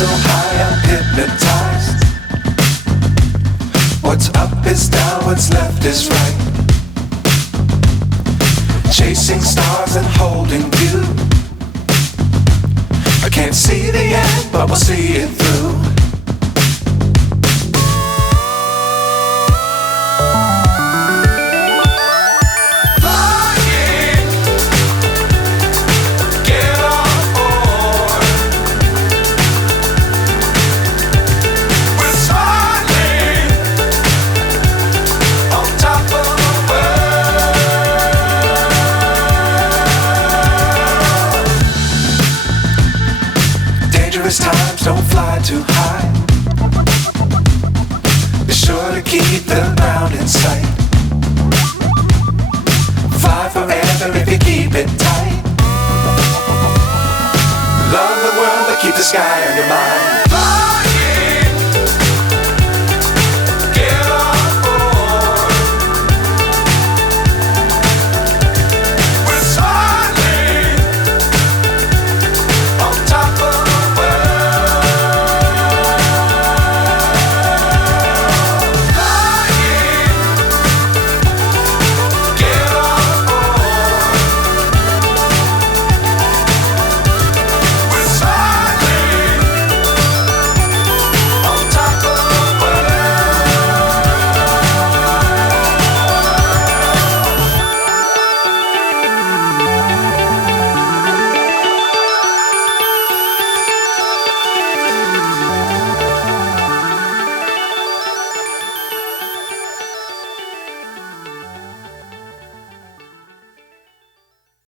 so high I'm hypnotized. What's up is down, what's left is right. Chasing stars and holding you. I can't see the end, but we'll see it through. Times don't fly too high. Be sure to keep the ground in sight. Fly forever if you keep it tight. Love the world but keep the sky on your mind.